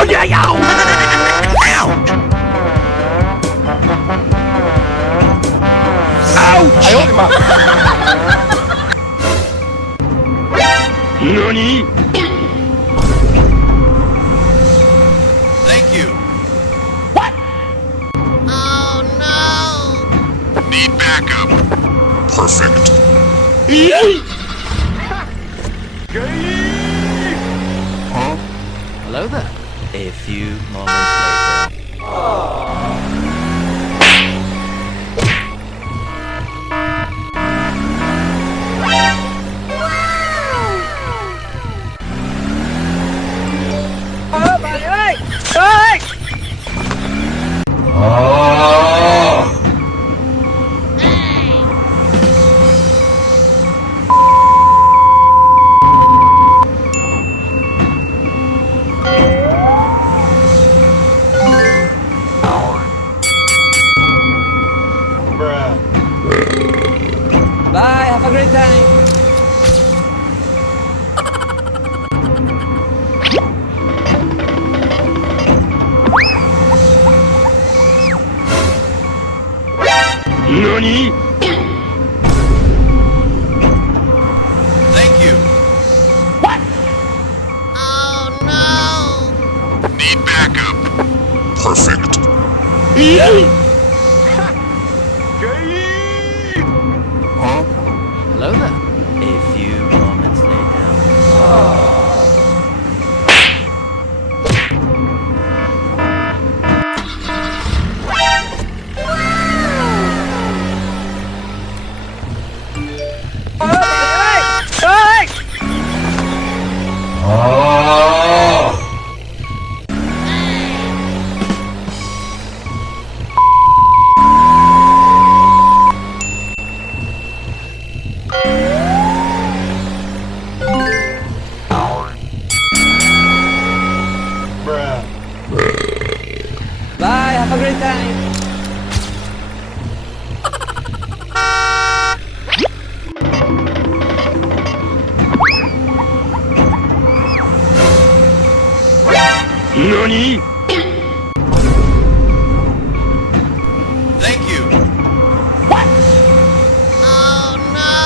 Oh yeah, yow! Ouch! Ouch! 哎呦我的妈！ NANI? Thank you. What? Oh no! Need backup. Perfect. Yay! Huh? Hello there. A few moments later. Bye, have a great time. NANI? Thank you. What? Oh no! Need backup. Perfect. Yay! Huh? Hello there. A few moments later. Bye, have a great time. NANI? Thank you. What? Oh no!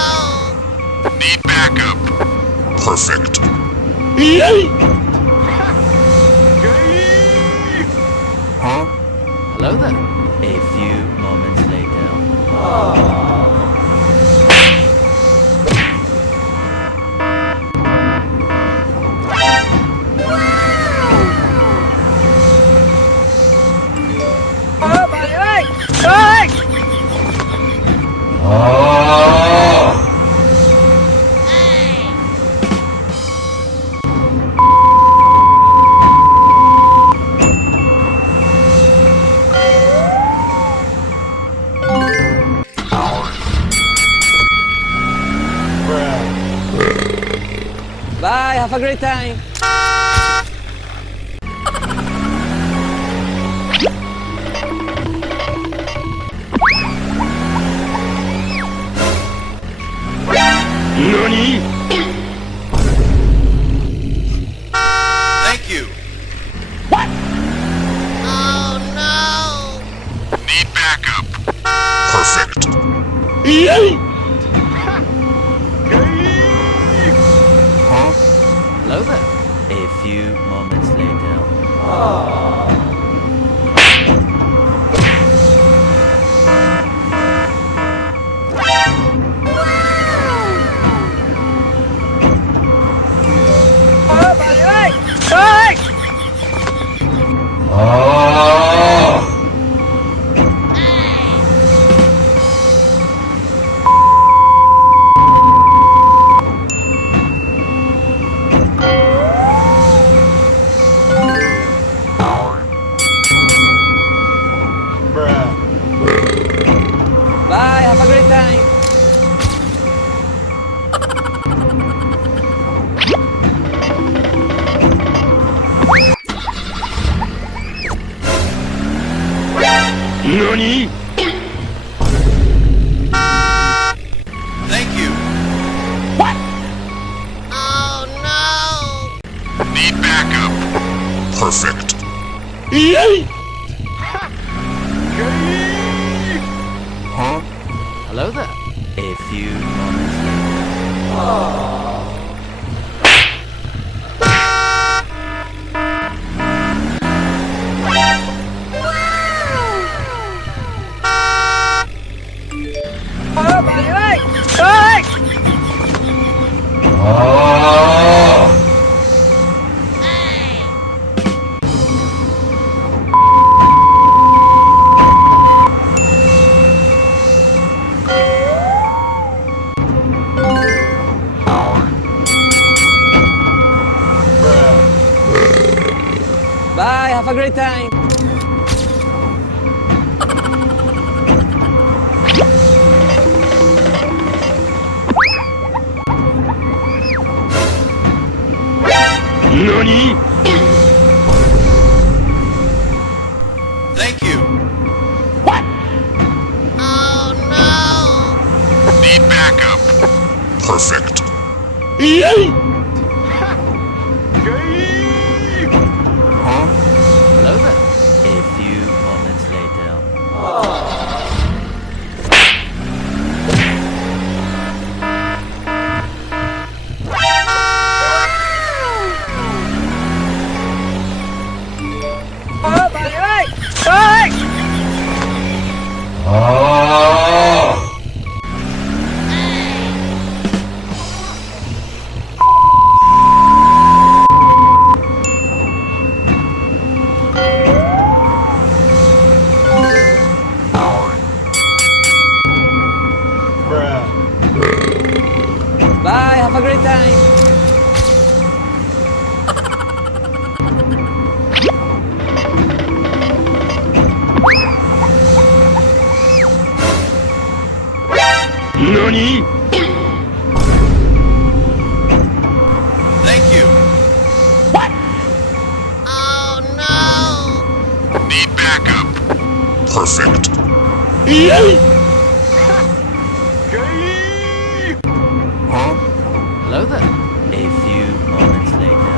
Need backup. Perfect. Yay! Huh? Hello there. A few moments later. Bye, have a great time. NANI? Thank you. What? Oh no! Need backup. Perfect. Yay! Huh? Hello there. A few moments later. Yay! Huh? Hello there. A few moments later. Bye, have a great time. NANI?! Thank you. What?! Need backup. Perfect. Yay! Huh? Hello there. A few moments later. Bye, have a great time. NANI?! Thank you. What?! Need backup. Perfect. Yay! Huh? Hello there. A few moments later.